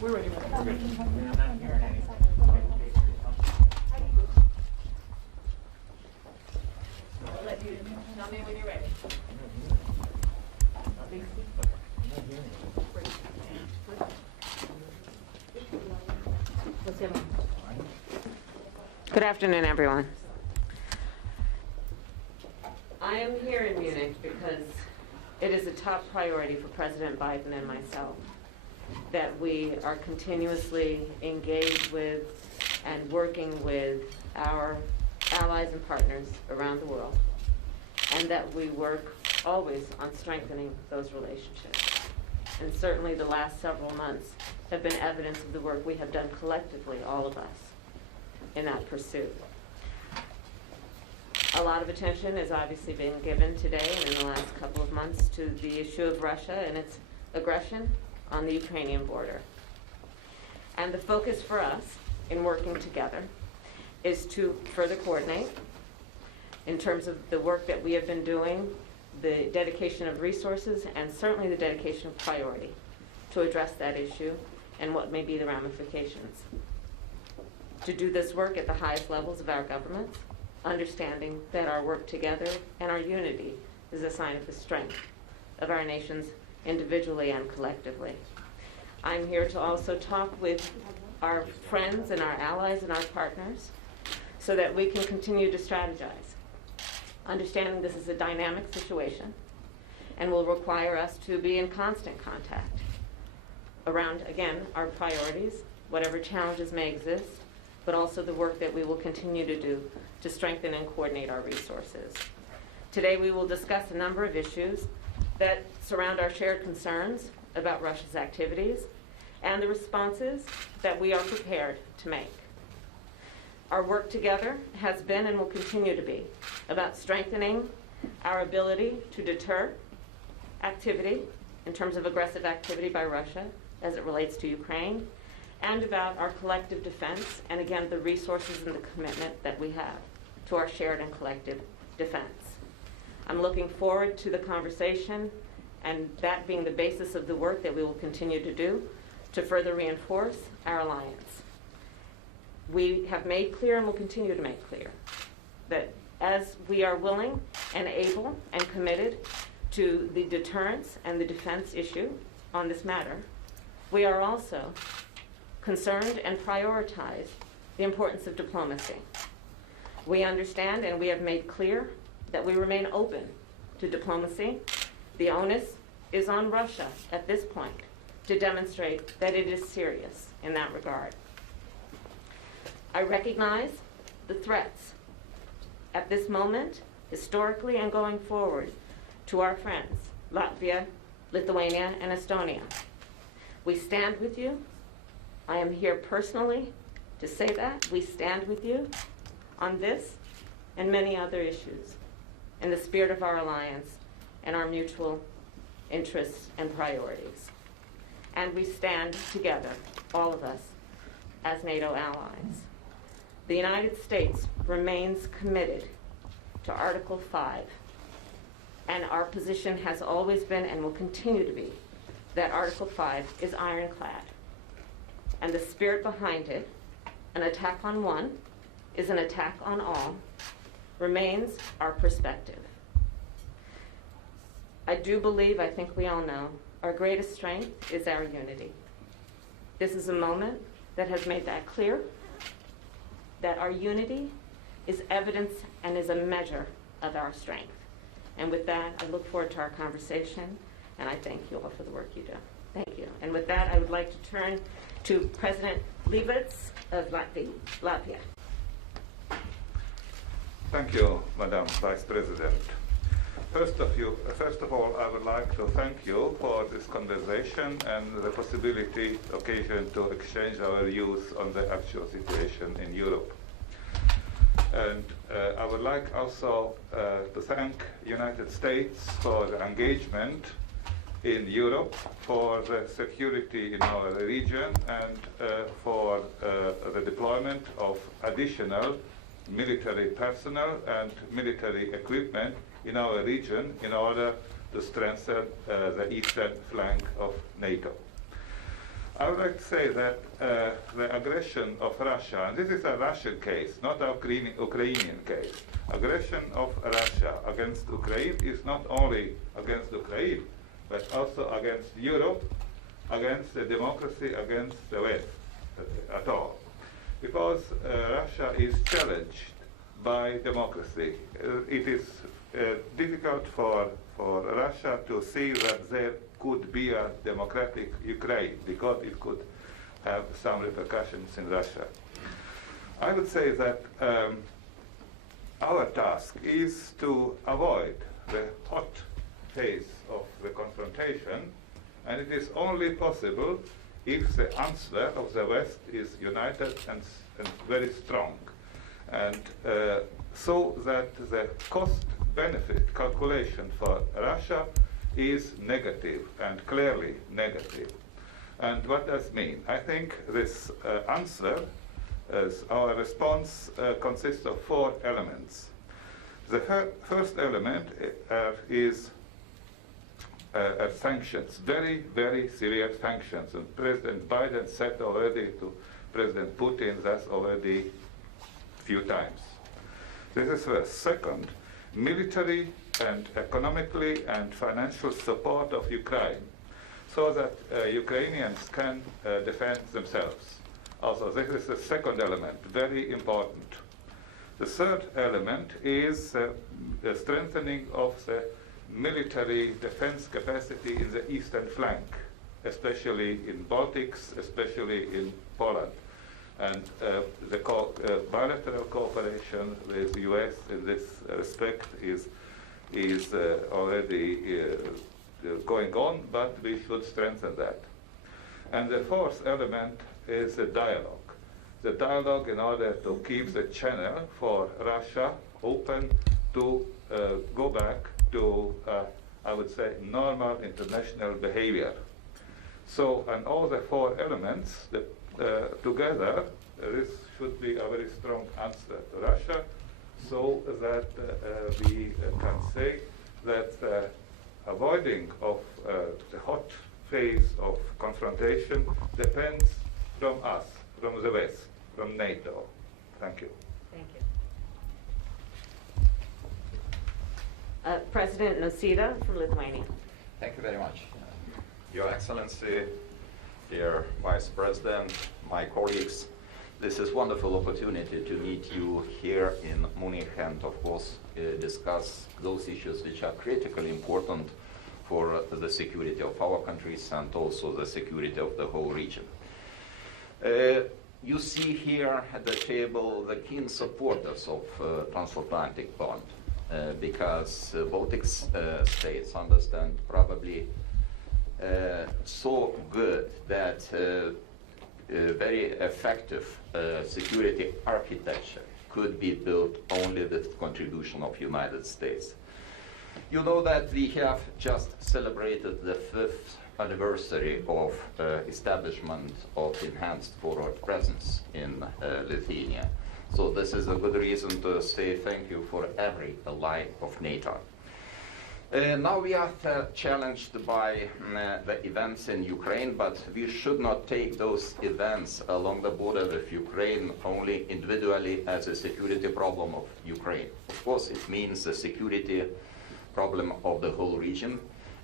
We're ready. I'm not hearing anything. I'll let you tell me when you're ready. Good afternoon, everyone. I am here in Munich because it is a top priority for President Biden and myself that we are continuously engaged with and working with our allies and partners around the world, and that we work always on strengthening those relationships. And certainly the last several months have been evidence of the work we have done collectively, all of us, in that pursuit. A lot of attention has obviously been given today and in the last couple of months to the issue of Russia and its aggression on the Ukrainian border. And the focus for us in working together is to further coordinate in terms of the work that we have been doing, the dedication of resources, and certainly the dedication of priority to address that issue and what may be the ramifications. To do this work at the highest levels of our governments, understanding that our work together and our unity is a sign of the strength of our nations individually and collectively. I'm here to also talk with our friends and our allies and our partners so that we can continue to strategize, understanding this is a dynamic situation and will require us to be in constant contact around, again, our priorities, whatever challenges may exist, but also the work that we will continue to do to strengthen and coordinate our resources. Today we will discuss a number of issues that surround our shared concerns about Russia's activities and the responses that we are prepared to make. Our work together has been and will continue to be about strengthening our ability to deter activity in terms of aggressive activity by Russia as it relates to Ukraine, and about our collective defense, and again, the resources and the commitment that we have to our shared and collective defense. I'm looking forward to the conversation, and that being the basis of the work that we will continue to do to further reinforce our alliance. We have made clear and will continue to make clear that as we are willing and able and committed to the deterrence and the defense issue on this matter, we are also concerned and prioritize the importance of diplomacy. We understand and we have made clear that we remain open to diplomacy. The onus is on Russia at this point to demonstrate that it is serious in that regard. I recognize the threats at this moment, historically and going forward, to our friends, Latvia, Lithuania, and Estonia. We stand with you. I am here personally to say that. We stand with you on this and many other issues in the spirit of our alliance and our mutual interests and priorities. And we stand together, all of us, as NATO allies. The United States remains committed to Article 5, and our position has always been and will continue to be that Article 5 is ironclad. And the spirit behind it, an attack on one is an attack on all, remains our perspective. I do believe, I think we all know, our greatest strength is our unity. This is a moment that has made that clear, that our unity is evidence and is a measure of our strength. And with that, I look forward to our conversation, and I thank you all for the work you do. Thank you. And with that, I would like to turn to President Liebets of Latvia. Thank you, Madam Vice President. First of all, I would like to thank you for this conversation and the occasion to exchange our views on the actual situation in Europe. And I would like also to thank United States for the engagement in Europe, for the security in our region, and for the deployment of additional military personnel and military equipment in our region in order to strengthen the eastern flank of NATO. I would like to say that the aggression of Russia, and this is a Russian case, not a Ukrainian case. Aggression of Russia against Ukraine is not only against Ukraine, but also against Europe, against the democracy, against the West at all. Because Russia is challenged by democracy. It is difficult for Russia to see that there could be a democratic Ukraine, because it could have some repercussions in Russia. I would say that our task is to avoid the hot phase of the confrontation, and it is only possible if the answer of the West is united and very strong. And so that the cost-benefit calculation for Russia is negative, and clearly negative. And what does it mean? I think this answer, our response, consists of 4 elements. The first element is sanctions, very, very serious sanctions. And President Biden said already to President Putin that already a few times. This is first. Second, military and economically and financial support of Ukraine, so that Ukrainians can defend themselves. Also, this is the second element, very important. The third element is the strengthening of the military defense capacity in the eastern flank, especially in Baltics, especially in Poland. And the bilateral cooperation with the US in this respect is already going on, but we should strengthen that. And the fourth element is the dialogue. The dialogue in order to keep the channel for Russia open to go back to, I would say, normal international behavior. So, and all the 4 elements together, this should be a very strong answer to Russia, so that we can say that avoiding of the hot phase of confrontation depends from us, from the West, from NATO. Thank you. Thank you. President Nausėda from Lithuania. Thank you very much. Your Excellency, dear Vice President, my colleagues, this is a wonderful opportunity to meet you here in Munich and, of course, discuss those issues which are critically important for the security of our countries and also the security of the whole region. You see here at the table the keen supporters of transatlantic bond, because Baltic states understand probably so good that very effective security architecture could be built only with the contribution of United States. You know that we have just celebrated the 5th anniversary of establishment of enhanced forward presence in Lithuania. So this is a good reason to say thank you for every ally of NATO. Now we are challenged by the events in Ukraine, but we should not take those events along the border with Ukraine only individually as a security problem of Ukraine. Of course, it means the security problem of the whole region.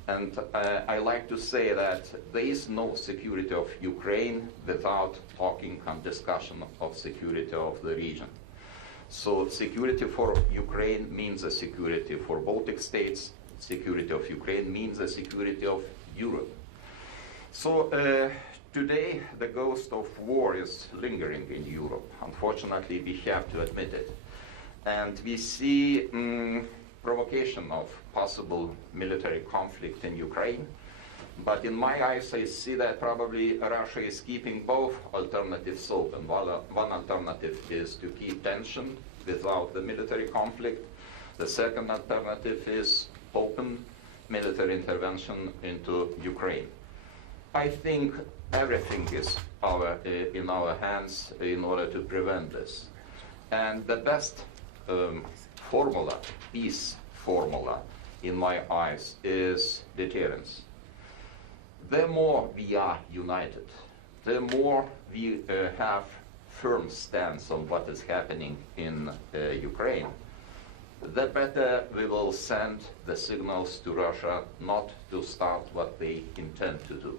And I like to say that there is no security of Ukraine without talking and discussion of security of the region. So security for Ukraine means a security for Baltic states. Security of Ukraine means the security of Europe. So today the ghost of war is lingering in Europe. Unfortunately, we have to admit it. And we see provocation of possible military conflict in Ukraine. But in my eyes, I see that probably Russia is keeping both alternatives open. One alternative is to keep tension without the military conflict. The second alternative is open military intervention into Ukraine. I think everything is in our hands in order to prevent this. And the best formula, peace formula, in my eyes, is deterrence. The more we are united, the more we have firm stance on what is happening in Ukraine, the better we will send the signals to Russia not to start what they intend to do.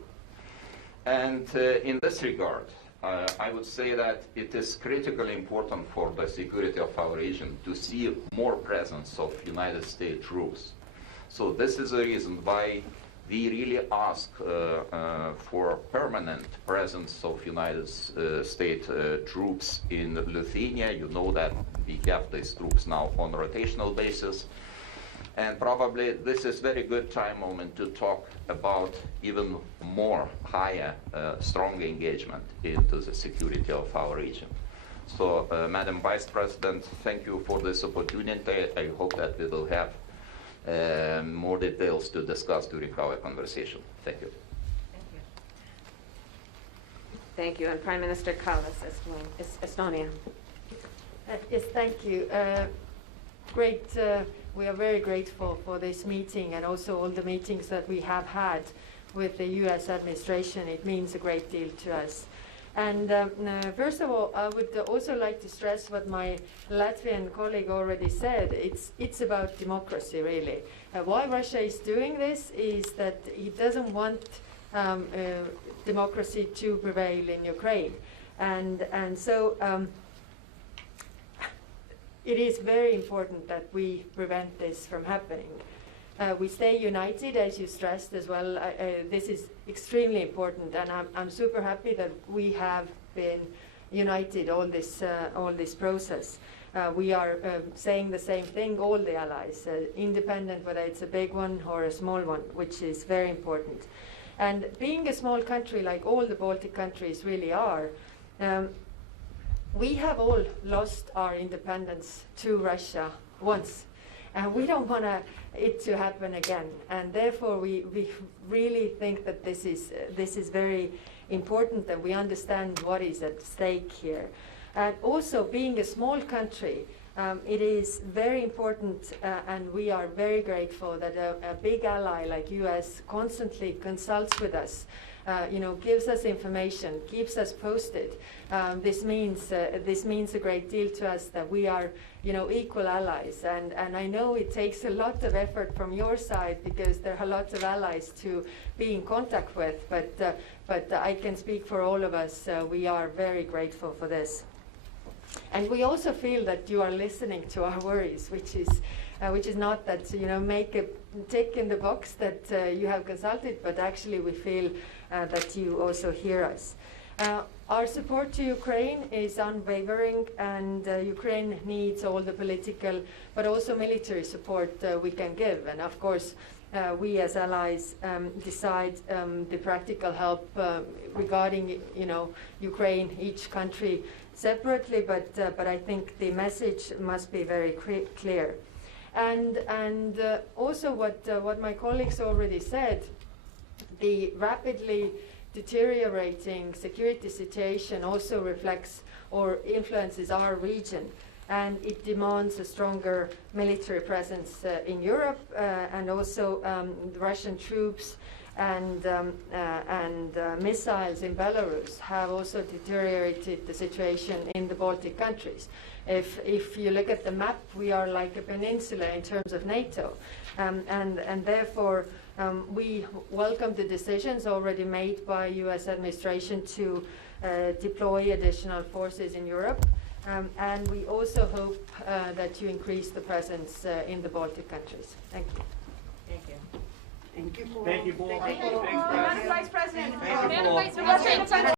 And in this regard, I would say that it is critically important for the security of our region to see more presence of United States troops. So this is the reason why we really ask for permanent presence of United States troops in Lithuania. You know that we have these troops now on a rotational basis. And probably this is very good time moment to talk about even more higher, strong engagement into the security of our region. So, Madam Vice President, thank you for this opportunity. I hope that we will have more details to discuss during our conversation. Thank you. Thank you. Thank you. And Prime Minister Kallas, Estonia. Yes, thank you. Great. We are very grateful for this meeting and also all the meetings that we have had with the U.S. administration. It means a great deal to us. And first of all, I would also like to stress what my Latvian colleague already said. It's about democracy, really. Why Russia is doing this is that it doesn't want democracy to prevail in Ukraine. And so it is very important that we prevent this from happening. We stay united, as you stressed as well. This is extremely important, and I'm super happy that we have been united all this process. We are saying the same thing, all the allies, independent whether it's a big one or a small one, which is very important. And being a small country like all the Baltic countries really are, we have all lost our independence to Russia once. And we don't want it to happen again. And therefore, we really think that this is very important, that we understand what is at stake here. And also, being a small country, it is very important, and we are very grateful that a big ally like U.S. constantly consults with us. Gives us information, keeps us posted. This means a great deal to us that we are, equal allies. And I know it takes a lot of effort from your side because there are lots of allies to be in contact with. But I can speak for all of us. We are very grateful for this. And we also feel that you are listening to our worries, which is not that make a tick in the box that you have consulted, but actually we feel that you also hear us. Our support to Ukraine is unwavering, and Ukraine needs all the political but also military support we can give. And of course, we as allies decide the practical help regarding Ukraine, each country separately, but I think the message must be very clear. And also what my colleagues already said, the rapidly deteriorating security situation also reflects or influences our region, and it demands a stronger military presence in Europe, and also Russian troops and missiles in Belarus have also deteriorated the situation in the Baltic countries. If you look at the map, we are like a peninsula in terms of NATO, and therefore we welcome the decisions already made by U.S. administration to deploy additional forces in Europe, and we also hope that you increase the presence in the Baltic countries. Thank you. Thank you. Thank you, Paul. Thank you, Paul. Thank you, Paul. Thanks, Madam Vice President. Thank you, Paul. Madam Vice President.